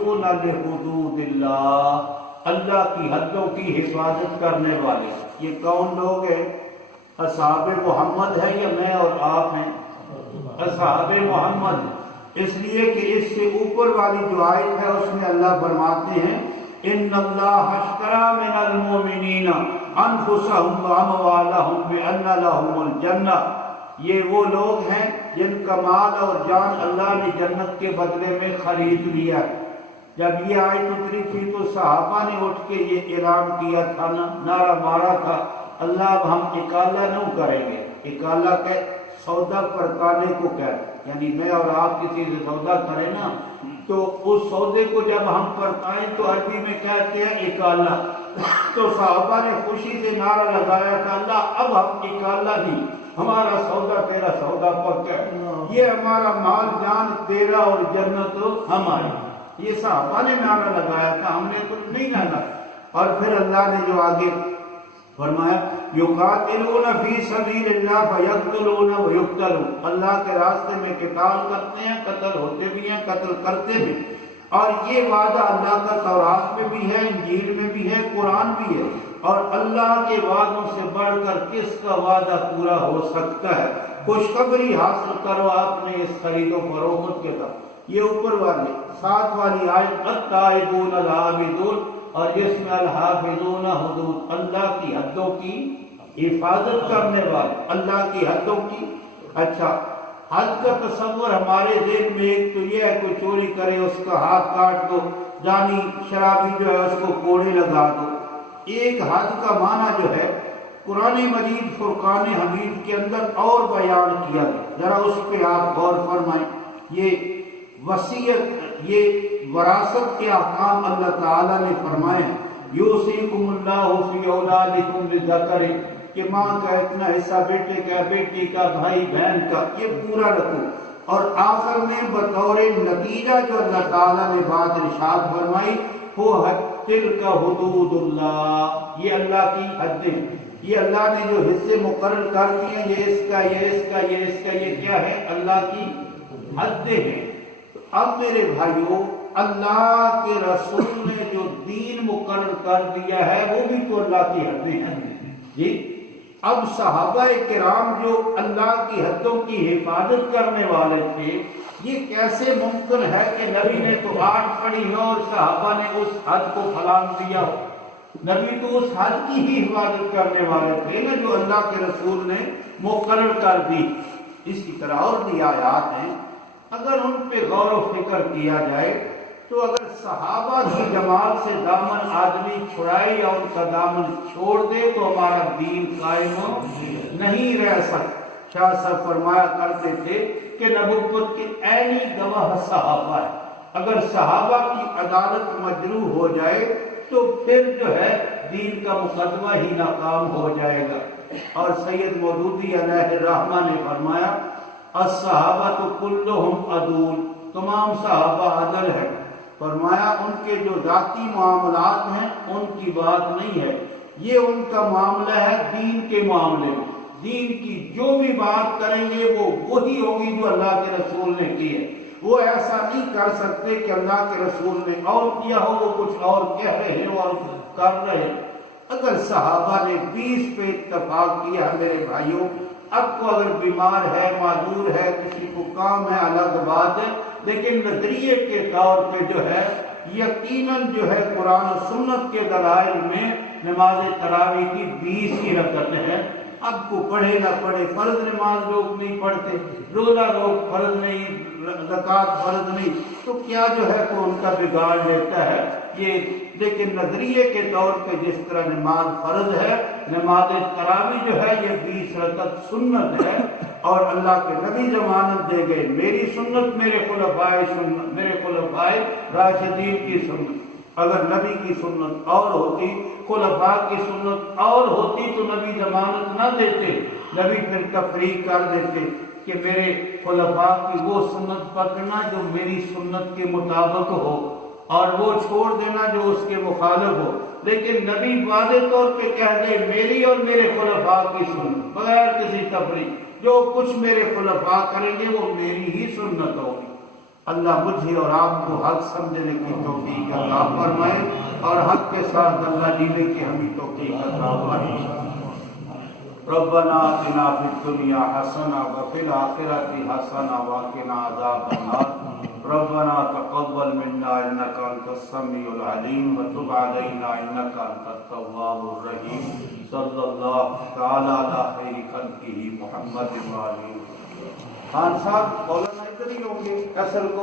الحافظون لحدود اللہ، اللہ کی حدوں کی حفاظت کرنے والے۔ یہ کون لوگ ہیں؟ اصحاب محمد ہیں یا میں اور آپ ہیں؟ اصحاب محمد۔ اس لیے کہ اس سے اوپر والی جو آیت ہے اس میں اللہ فرماتے ہیں ان اللہ اشتری من المؤمنین انفسهم واموالهم بان لهم الجنہ، یہ وہ لوگ ہیں جن کا مال اور جان اللہ نے جنت کے بدلے میں خرید لیا۔ جب یہ آیت اتری تھی تو صحابہ نے اٹھ کے یہ اعلان کیا تھا، نعرہ مارا تھا، اللہ اب ہم اکالا نہیں کریں گے۔ اکالا کہ سودا پرکانے کو کہتے، یعنی میں اور آپ کسی سے سودا کریں نا تو اس سودے کو جب ہم پرکائیں تو عربی میں کہتے ہیں اکالا۔ تو صحابہ نے خوشی سے نعرہ لگایا تھا اللہ اب ہم اکالا نہیں، ہمارا سودا تیرا سودا پکا ہے، یہ ہمارا مال جان تیرا اور جنت ہماری۔ یہ صحابہ نے نعرہ لگایا تھا، ہم نے کچھ نہیں لانا۔ اور پھر اللہ نے جو آگے فرمایا یقاتلون فی سبیل اللہ فیقتلون ویقتلون، اللہ کے راستے میں قتال کرتے ہیں، قتل ہوتے بھی ہیں، قتل کرتے بھی۔ اور یہ وعدہ اللہ کا تورات میں بھی ہے، انجیل میں بھی ہے، قرآن بھی ہے۔ اور اللہ کے وعدوں سے بڑھ کر کس کا وعدہ پورا ہو سکتا ہے؟ خوشخبری حاصل کرو آپ نے اس خرید و فروخت کے ساتھ۔ یہ اوپر والی 7 والی آیت التائبون العابدون، اور جس میں الحافظون حدود، اللہ کی حدوں کی حفاظت کرنے والے، اللہ کی حدوں کی۔ اچھا، حد کا تصور ہمارے ذہن میں ایک تو یہ ہے کوئی چوری کرے اس کا ہاتھ کاٹ دو، جانی شرابی جو ہے اس کو کوڑے لگا دو۔ ایک حد کا معنی جو ہے قرآن مجید فرقان حمید کے اندر اور بیان کیا گیا، ذرا اس پہ آپ غور فرمائیں۔ یہ وصیت، یہ وراثت کے احکام اللہ تعالیٰ نے فرمائے ہیں، یوصیکم اللہ فی اولادکم للذکر، کہ ماں کا اتنا حصہ بیٹے کا، بیٹی کا، بھائی بہن کا، یہ پورا رکھو۔ اور آخر میں بطور نتیجہ جو اللہ تعالیٰ نے بات ارشاد فرمائی وہ تلک حدود اللہ، یہ اللہ کی حدیں، یہ اللہ نے جو حصے مقرر کر دیے ہیں، یہ اس کا، یہ اس کا، یہ اس کا، یہ کیا ہے؟ اللہ کی حدیں ہیں۔ اب میرے بھائیوں، اللہ کے رسول نے جو دین مقرر کر دیا ہے وہ بھی تو اللہ کی حدیں ہیں جی۔ اب صحابہ کرام جو اللہ کی حدوں کی حفاظت کرنے والے تھے، یہ کیسے ممکن ہے کہ نبی نے تو 8 پڑھی ہو اور صحابہ نے اس حد کو پھلانگ دیا ہو؟ نبی تو اس حد کی ہی حفاظت کرنے والے تھے نا جو اللہ کے رسول نے مقرر کر دی۔ اسی طرح اور بھی آیات ہیں، اگر ان پہ غور و فکر کیا جائے تو اگر صحابہ کی جماعت سے دامن آدمی چھڑائے یا ان کا دامن چھوڑ دے تو ہمارا دین قائم نہیں رہ سکتا۔ شاہ صاحب فرمایا کرتے تھے کہ نبوت کے عینی گواہ صحابہ ہے، اگر صحابہ کی عدالت مجروح ہو جائے تو پھر جو ہے دین کا مقدمہ ہی ناکام ہو جائے گا۔ اور سید مودودی علیہ الرحمہ نے فرمایا الصحابہ کلہم عدول، تمام صحابہ عدل ہے۔ فرمایا ان کے جو ذاتی معاملات ہیں ان کی بات نہیں ہے، یہ ان کا معاملہ ہے دین کے معاملے میں، دین کی جو بھی بات کریں گے وہ وہی ہوگی جو اللہ کے رسول نے کی ہے۔ وہ ایسا نہیں کر سکتے کہ اللہ کے رسول نے اور کیا ہو وہ کچھ اور کہہ رہے ہیں اور کر رہے ہیں۔ اگر صحابہ نے 20 پہ اتفاق کیا میرے بھائیوں، اب کو اگر بیمار ہے، معذور ہے، کسی کو کام ہے، الگ بات ہے، لیکن نظریے کے طور پہ جو ہے یقیناً جو ہے قرآن و سنت کے دلائل میں نماز تراویح کی 20 کی رکعتیں ہیں۔ اب کو پڑھے نہ پڑھے، فرض نماز لوگ نہیں پڑھتے، روزہ لوگ فرض نہیں، زکوٰۃ فرض نہیں، تو کیا جو ہے تو ان کا بگاڑ لیتا ہے یہ۔ لیکن نظریے کے طور پہ جس طرح نماز فرض ہے، نماز تراویح جو ہے یہ 20 رکعت سنت ہے، اور اللہ کے نبی ضمانت دے گئے میری سنت، میرے خلفائے سنت، میرے خلفائے راشدین کی سنت۔ اگر نبی کی سنت اور ہوتی، خلفاء کی سنت اور ہوتی تو نبی ضمانت نہ دیتے، نبی پھر تفریق کر دیتے کہ میرے خلفاء کی وہ سنت پکڑنا جو میری سنت کے مطابق ہو اور وہ چھوڑ دینا جو اس کے مخالف ہو۔ لیکن نبی واضح طور پہ کہہ دے میری اور میرے خلفاء کی سنت، بغیر کسی تفریق، جو کچھ میرے خلفاء کریں گے وہ میری ہی سنت ہوگی۔ اللہ مجھے اور آپ کو حق سمجھنے کی توفیق عطا فرمائے اور حق کے ساتھ اللہ جینے کی ہمیں توفیق عطا فرمائے۔ ربنا آتنا فی الدنیا حسنہ وفی الآخرۃ حسنہ وقنا عذاب النار۔ ربنا تقبل منا انک انت السمیع العلیم وتب علینا انک انت التواب الرحیم۔ صلی اللہ تعالی علی خیر خلقہ محمد وآلہ۔ خان صاحب مولانا ادھر ہی ہوں گے اصل کو